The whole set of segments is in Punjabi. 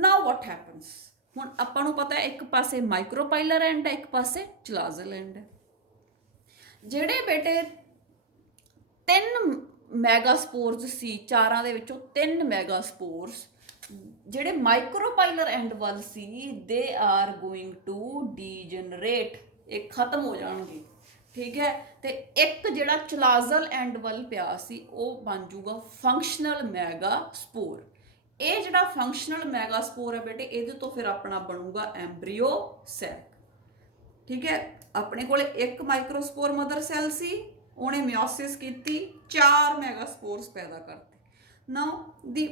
ਨਾਓ ਵਾਟ ਹੈਪਨਸ, ਹੁਣ ਆਪਾਂ ਨੂੰ ਪਤਾ ਇੱਕ ਪਾਸੇ ਮਾਈਕਰੋਪਾਈਲਰ ਐਂਡ ਹੈ, ਇੱਕ ਪਾਸੇ ਚਲਾਜ਼ਲ ਐਂਡ ਹੈ। ਜਿਹੜੇ ਬੇਟੇ 3 ਮੈਗਾਸਪੋਰਸ ਸੀ, ਚਾਰਾਂ ਦੇ ਵਿੱਚੋਂ 3 ਮੈਗਾਸਪੋਰਸ ਜਿਹੜੇ ਮਾਈਕਰੋਪਾਈਲਰ ਐਂਡ ਵੱਲ ਸੀ, they are going to degenerate, ਇਹ ਖਤਮ ਹੋ ਜਾਣਗੇ। ਠੀਕ ਹੈ, ਤੇ ਇੱਕ ਜਿਹੜਾ ਚਲਾਜ਼ਲ ਐਂਡ ਵੱਲ ਪਿਆ ਸੀ ਉਹ ਬਣ ਜੂਗਾ ਫੰਕਸ਼ਨਲ ਮੈਗਾਸਪੋਰ। ਇਹ ਜਿਹੜਾ ਫੰਕਸ਼ਨਲ ਮੈਗਾਸਪੋਰ ਹੈ ਬੇਟੇ, ਇਹਦੇ ਤੋਂ ਫਿਰ ਆਪਣਾ ਬਣੂਗਾ ਐਂਬਰੀਓ ਸੈਕ। ਠੀਕ ਹੈ, ਆਪਣੇ ਕੋਲ ਇੱਕ ਮਾਈਕਰੋਸਪੋਰ ਮਦਰ ਸੈਲ ਸੀ, ਉਹਨੇ ਮਿਓਸਿਸ ਕੀਤੀ, 4 ਮੈਗਾਸਪੋਰਸ ਪੈਦਾ ਕਰਤੇ। ਨਾउ the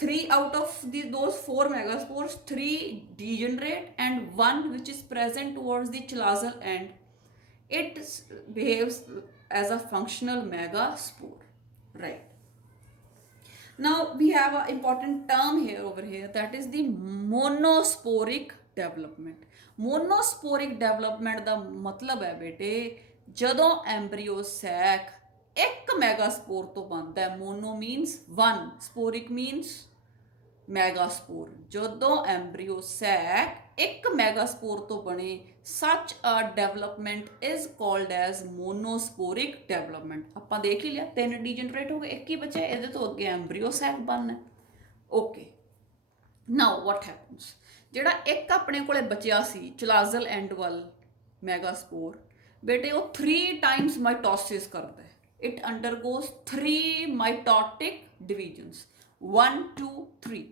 3 out of those 4 megaspores, 3 degenerate and 1 which is present towards the chalazel end, it behaves as a functional megaspore, right? Now we have an important term here over here, that is the monosporic development. monosporic development ਦਾ ਮਤਲਬ ਹੈ ਬੇਟੇ ਜਦੋਂ ਐਂਬਰੀਓ ਸੈਕ ਇੱਕ ਮੈਗਾਸਪੋਰ ਤੋਂ ਬਣਦਾ ਹੈ। Mono means 1, sporic means megaspore. ਜਦੋਂ ਐਂਬਰੀਓ ਸੈਕ ਇੱਕ ਮੈਗਾਸਪੋਰ ਤੋਂ ਬਣੇ, such a development is called as monosporic development. ਆਪਾਂ ਦੇਖ ਹੀ ਲਿਆ, 3 ਡੀਜਨਰੇਟ ਹੋ ਗਏ, ਇੱਕ ਹੀ ਬਚਿਆ, ਇਹਦੇ ਤੋਂ ਅੱਗੇ ਐਂਬਰੀਓ ਸੈਕ ਬਣਨਾ। ਓਕੇ, ਨਾਓ ਵਾਟ ਹੈਪਨਸ, ਜਿਹੜਾ ਇੱਕ ਆਪਣੇ ਕੋਲੇ ਬਚਿਆ ਸੀ ਚਲਾਜ਼ਲ ਐਂਡ ਵੱਲ ਮੈਗਾਸਪੋਰ ਬੇਟੇ, ਉਹ 3 ਟਾਈਮਸ ਮਾਈਟੋਸਿਸ ਕਰਦਾ ਹੈ। It undergoes 3 mitotic divisions, 1 2 3।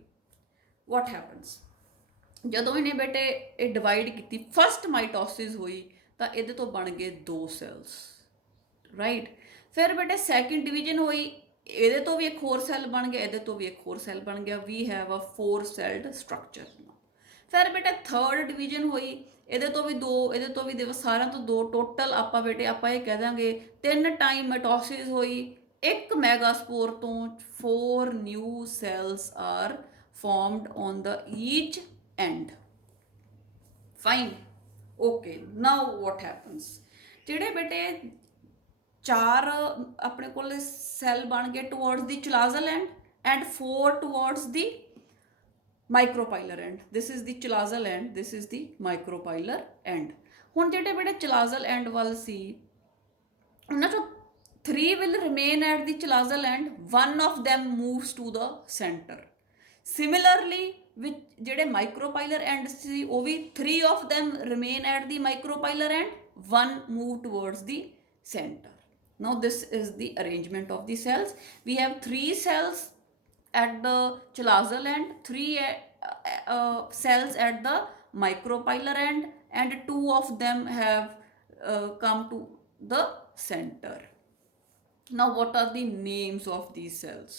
What happens, ਜਦੋਂ ਇਹਨੇ ਬੇਟੇ ਇਹ ਡਿਵਾਈਡ ਕੀਤੀ, ਫਸਟ ਮਾਈਟੋਸਿਸ ਹੋਈ ਤਾਂ ਇਹਦੇ ਤੋਂ ਬਣ ਗਏ 2 ਸੈਲਸ, ਰਾਈਟ। ਫਿਰ ਬੇਟੇ ਸੈਕਿੰਡ ਡਿਵੀਜ਼ਨ ਹੋਈ, ਇਹਦੇ ਤੋਂ ਵੀ ਇੱਕ ਹੋਰ ਸੈੱਲ ਬਣ ਗਿਆ, ਇਹਦੇ ਤੋਂ ਵੀ ਇੱਕ ਹੋਰ ਸੈੱਲ ਬਣ ਗਿਆ। We have a 4 celled structure. ਫਿਰ ਬੇਟਾ ਥਰਡ ਡਿਵੀਜ਼ਨ ਹੋਈ, ਇਹਦੇ ਤੋਂ ਵੀ 2, ਇਹਦੇ ਤੋਂ ਵੀ ਸਾਰਿਆਂ ਤੋਂ 2, ਟੋਟਲ ਆਪਾਂ ਬੇਟੇ ਆਪਾਂ ਇਹ ਕਹਿ ਦਾਂਗੇ 3 ਟਾਈਮ ਮੈਟੋਸਿਸ ਹੋਈ। ਇੱਕ ਮੈਗਾਸਪੋਰ ਤੋਂ 4 new cells are formed on the each end. Fine, okay, now what happens, ਜਿਹੜੇ ਬੇਟੇ 4 ਆਪਣੇ ਕੋਲ ਸੈੱਲ ਬਣ ਗਏ towards the chalazal end 4 towards the micropylar end. This is the chalazal end, this is the micropylar end. ਹੁਣ ਜਿਹੜੇ ਬੇਟੇ ਚਲਾਜ਼ਲ ਐਂਡ ਵੱਲ ਸੀ, ਉਹਨਾਂ ਚੋਂ 3 will remain at the chalazal end, 1 of them moves to the centre. Similarly ਵਿਚ ਜਿਹੜੇ ਮਾਈਕਰੋਪਾਈਲਰ ਐਂਡ ਸੀ, ਉਹ ਵੀ 3 of them remain at the micropylar end, 1 move towards the center. Now this is the arrangement of the cells. We have 3 cells at the chalazel end, 3 cells at the micropylar end, and 2 of them have come to the center. Now what are the names of these cells?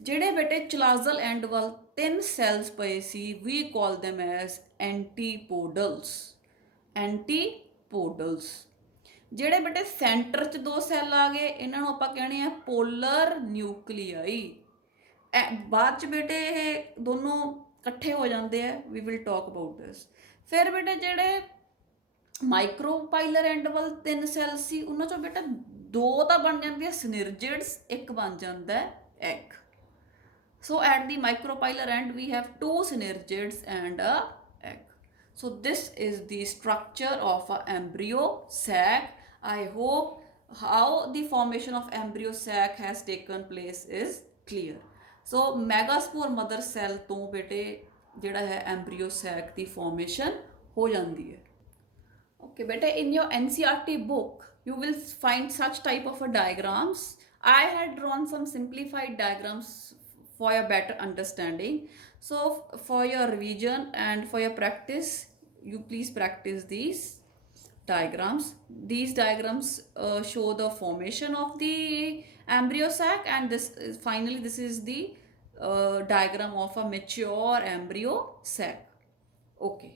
ਜਿਹੜੇ ਬੇਟੇ ਚਲਾਜ਼ਲ ਐਂਡ ਵੱਲ 3 ਸੈਲਸ ਪਏ ਸੀ, we call them as antipodals. antipodals। ਜਿਹੜੇ ਬੇਟੇ ਸੈਂਟਰ 'ਚ 2 ਸੈੱਲ ਆ ਗਏ, ਇਹਨਾਂ ਨੂੰ ਆਪਾਂ ਕਹਿੰਦੇ ਆ ਪੋਲਰ ਨਿਊਕਲੀਆਈ। ਬਾਅਦ 'ਚ ਬੇਟੇ ਇਹ ਦੋਨੋਂ ਇਕੱਠੇ ਹੋ ਜਾਂਦੇ ਆ, we will talk about this. ਫਿਰ ਬੇਟੇ ਜਿਹੜੇ ਮਾਈਕਰੋਪਾਈਲਰ ਐਂਡ ਵੱਲ 3 ਸੈੱਲ ਸੀ, ਉਹਨਾਂ 'ਚੋਂ ਬੇਟਾ 2 ਤਾਂ ਬਣ ਜਾਂਦੇ ਆ ਸਿਨਰਜਿਡਸ, ਇੱਕ ਬਣ ਜਾਂਦਾ egg. So at the micropylar end we have 2 synergids and a egg. So this is the structure of a embryo sac. I hope how the formation of embryo sac has taken place is clear. So megaspore mother cell ਤੋਂ ਬੇਟੇ ਜਿਹੜਾ ਹੈ embryo sac ਦੀ formation ਹੋ ਜਾਂਦੀ ਹੈ। Okay beta, in your NCERT book you will find such type of a diagrams. I had drawn some simplified diagrams for your better understanding. So for your revision and for your practice, you please practice these diagrams. These diagrams show the formation of the embryo sac, and this is finally this is the diagram of a mature embryo sac. Okay,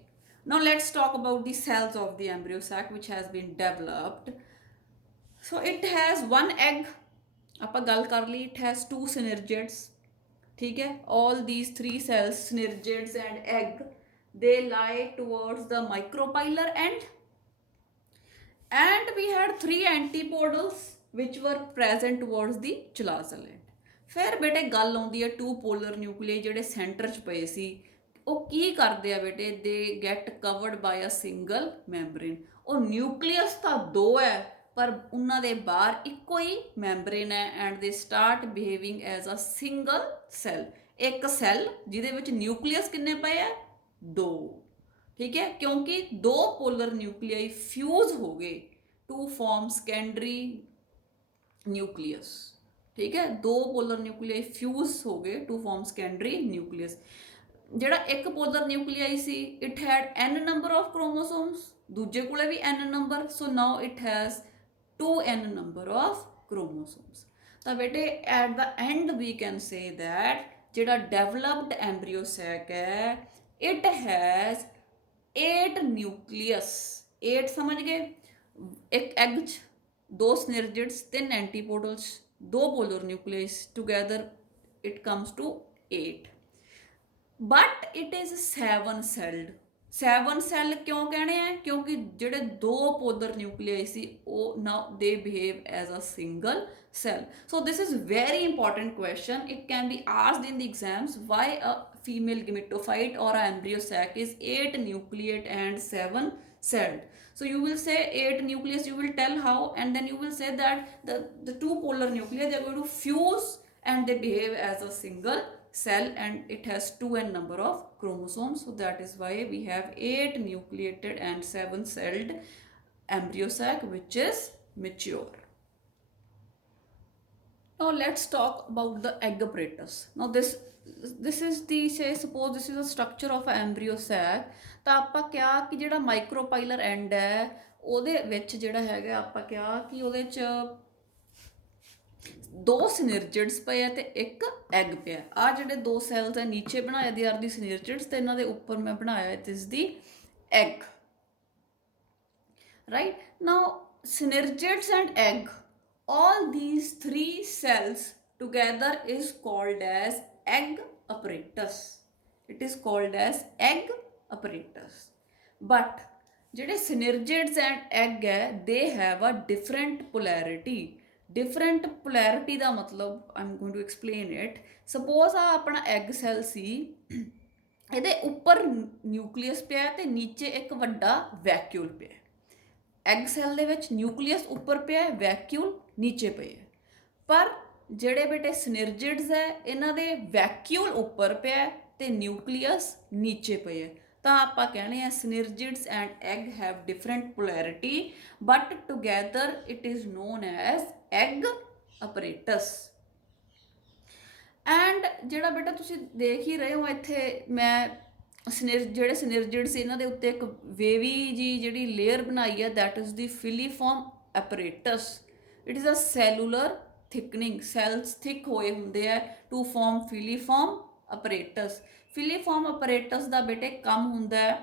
now let's talk about the cells of the embryo sac which has been developed. So it has 1 egg, ਆਪਾਂ ਗੱਲ ਕਰ ਲਈ, it has 2 synergids। ठीक है, all these 3 cells, synergids and egg, they lie towards the micropylar end, and we had 3 antipodals which were present towards the chalazel end। फिर बेटे गल आउंदी है 2 polar nuclei ਜਿਹੜੇ ਸੈਂਟਰ 'ਚ ਪਏ ਸੀ, ਉਹ ਕੀ ਕਰਦੇ ਆ ਬੇਟੇ, they get covered by a single membrane. ਉਹ ਨਿਊਕਲੀਅਸ ਤਾਂ ਦੋ ਹੈ ਪਰ ਉਹਨਾਂ ਦੇ ਬਾਹਰ ਇੱਕੋ ਹੀ ਮੈਂਬਰੇਨ ਹੈ, and they start behaving as a single cell. ਇੱਕ ਸੈੱਲ ਜਿਹਦੇ ਵਿੱਚ ਨਿਊਕਲੀਅਸ ਕਿੰਨੇ ਪਏ ਹੈ, ਦੋ। ਠੀਕ ਹੈ, ਕਿਉਂਕਿ ਦੋ ਪੋਲਰ ਨਿਊਕਲੀਆਈ ਫਿਊਜ਼ ਹੋ ਗਏ ਟੂ ਫਾਰਮ ਸੈਕੰਡਰੀ ਨਿਊਕਲੀਅਸ। ਠੀਕ ਹੈ, ਦੋ ਪੋਲਰ ਨਿਊਕਲੀਆਈ ਫਿਊਜ਼ ਹੋ ਗਏ ਟੂ ਫਾਰਮ ਸੈਕੰਡਰੀ ਨਿਊਕਲੀਅਸ। ਜਿਹੜਾ ਇੱਕ ਪੋਲਰ ਨਿਊਕਲੀਆਈ ਸੀ, it had n number of chromosomes, ਦੂਜੇ ਕੋਲੇ ਵੀ n number, so now it has 2n number of chromosomes. ਤਾਂ ਬੇਟੇ at the end we can say that ਜਿਹੜਾ ਡੈਵਲਪਡ ਐਂਬਰੀਓਸੈਕ ਹੈ, ਇਟ ਹੈਜ਼ 8 ਨਿਊਕਲੀਅਸ। 8 ਸਮਝ ਗਏ, ਇੱਕ ਐਗ 'ਚ ਦੋ ਸਿਨਰਜਿਡਸ, 3 ਐਂਟੀਪੋਡਲਸ, ਦੋ polar nucleus, together it comes to 8। But it is 7 celled. 7 cell ਕਿਉਂ ਕਹਿਣੇ ਆ, ਕਿਉਂਕਿ ਜਿਹੜੇ ਦੋ ਪੋਲਰ ਨਿਊਕਲੀਆਈ ਸੀ ਉਹ now they behave as a single cell. So this is very important question. It can be asked in the exams why a female gametophyte or a embryo sac is 8 nucleate and 7 celled. So you will say 8 nucleus, you will tell how, and then you will say that the two polar nuclei, they are going to fuse and they behave as a single cell, and it has 2n number of chromosomes. So that is why we have 8 nucleated and 7 celled embryo sac which is mature. Now let's talk about the egg apparatus. Now this is the, say suppose this is a structure of an embryo sac, ਤਾਂ ਆਪਾਂ ਕਿਹਾ ਕਿ ਜਿਹੜਾ ਮਾਈਕਰੋਪਾਈਲਰ ਐਂਡ ਹੈ ਉਹਦੇ ਵਿੱਚ ਜਿਹੜਾ ਹੈਗਾ ਆਪਾਂ ਕਿਹਾ ਕਿ ਉਹਦੇ 'ਚ ਦੋ ਸਿਨਰਜਿਡਸ ਪਏ ਆ ਤੇ ਇੱਕ ਐਗ ਪਿਆ। ਆ ਜਿਹੜੇ ਦੋ ਸੈਲਸ ਹੈ ਨੀਚੇ ਬਣਾਏ ਦੇ ਆਰ ਦੀ ਸਿਨਰਜਿਡਸ, ਤੇ ਇਹਨਾਂ ਦੇ ਉੱਪਰ ਮੈਂ ਬਣਾਇਆ it is the egg. Right, now synergids and egg, all these three cells together is called as egg apparatus. It is called as egg apparatus. But ਜਿਹੜੇ synergids and egg ਹੈ they have a different polarity. Different polarity ਦਾ ਮਤਲਬ I'm going to explain it. Suppose ਆ ਆਪਣਾ egg cell ਸੀ, ਇਹਦੇ ਉੱਪਰ ਨਿਊਕਲੀਅਸ ਪਿਆ ਤੇ ਨੀਚੇ ਇੱਕ ਵੱਡਾ ਵੈਕਿਊਲ ਪਿਆ। ਐਗ ਸੈੱਲ ਦੇ ਵਿੱਚ ਨਿਊਕਲੀਅਸ ਉੱਪਰ ਪਿਆ, ਵੈਕਿਊਲ ਨੀਚੇ ਪਏ ਹੈ। ਪਰ ਜਿਹੜੇ ਬੇਟੇ ਸਿਨਰਜਿਡਸ ਹੈ ਇਹਨਾਂ ਦੇ ਵੈਕਿਊਲ ਉੱਪਰ ਪਿਆ ਤੇ ਨਿਊਕਲੀਅਸ ਨੀਚੇ ਪਏ ਹੈ। ਤਾਂ ਆਪਾਂ ਕਹਿੰਦੇ ਆ synergids and egg have different polarity but together it is known as egg apparatus. And ਜਿਹੜਾ ਬੇਟਾ ਤੁਸੀਂ ਦੇਖ ਹੀ ਰਹੇ ਹੋ ਇੱਥੇ ਮੈਂ ਜਿਹੜੇ ਸਿਨਰਜਿਡ ਸੀ ਇਹਨਾਂ ਦੇ ਉੱਤੇ ਇੱਕ ਵੇਵੀ ਜੀ ਜਿਹੜੀ ਲੇਅਰ ਬਣਾਈ ਹੈ that is the filiform apparatus. It is a cellular thickening, cells thick ਹੋਏ ਹੁੰਦੇ ਆ ਟੂ ਫਾਰਮ ਫਿਲੀਫਾਰਮ ਅਪਰੇਟਸ। ਫਿਲੀਫਾਰਮ ਅਪਰੇਟਸ ਦਾ ਬੇਟੇ ਕੰਮ ਹੁੰਦਾ ਹੈ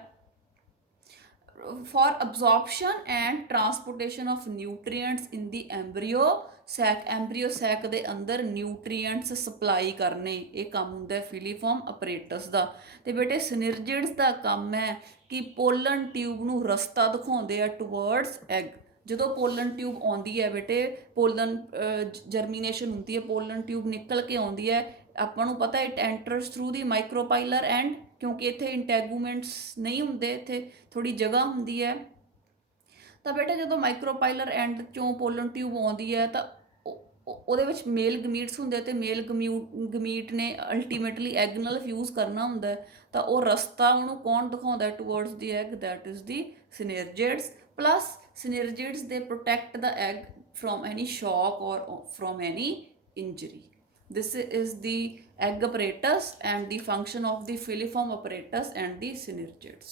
for absorption and transportation of nutrients in the embryo sac. embryo sac ਦੇ ਅੰਦਰ nutrients supply ਕਰਨੇ, ਇਹ ਕੰਮ ਹੁੰਦਾ ਹੈ ਫਿਲੀਫਾਰਮ ਅਪਰੇਟਸ ਦਾ। ਤੇ ਬੇਟੇ ਸਿਨਰਜਿਡਸ ਦਾ ਕੰਮ ਹੈ ਕਿ ਪੋਲਨ ਟਿਊਬ ਨੂੰ ਰਸਤਾ ਦਿਖਾਉਂਦੇ ਆ ਟੁਵਰਡਸ ਐਗ। ਜਦੋਂ ਪੋਲਨ ਟਿਊਬ ਆਉਂਦੀ ਹੈ ਬੇਟੇ, ਪੋਲਨ ਜਰਮੀਨੇਸ਼ਨ ਹੁੰਦੀ ਹੈ, ਪੋਲਨ ਟਿਊਬ ਨਿਕਲ ਕੇ ਆਉਂਦੀ ਹੈ, ਆਪਾਂ ਨੂੰ ਪਤਾ it entrance through the micropylar and, ਕਿਉਂਕਿ ਇੱਥੇ ਇੰਟੈਗੂਮੈਂਟਸ ਨਹੀਂ ਹੁੰਦੇ, ਇੱਥੇ ਥੋੜੀ ਜਗ੍ਹਾ ਹੁੰਦੀ ਹੈ। ਤਾਂ ਬੇਟਾ ਜਦੋਂ ਮਾਈਕਰੋਪਾਈਲਰ ਐਂਡ ਚੋਂ ਪੋਲਨ ਟਿਊਬ ਆਉਂਦੀ ਹੈ ਤਾਂ ਉਹਦੇ ਵਿੱਚ ਮੇਲ ਗਮੀਟਸ ਹੁੰਦੇ ਤੇ ਮੇਲ ਗਮੀਟ ਨੇ ਅਲਟੀਮੇਟਲੀ ਐਗ ਨਾਲ ਫਿਊਜ਼ ਕਰਨਾ ਹੁੰਦਾ, ਤਾਂ ਉਹ ਰਸਤਾ ਉਹਨੂੰ ਕੌਣ ਦਿਖਾਉਂਦਾ towards the egg, that is the synergids. Plus synergids they protect the egg from any shock or from any injury. This is the egg apparatus and the function of the filiform apparatus and the synergids.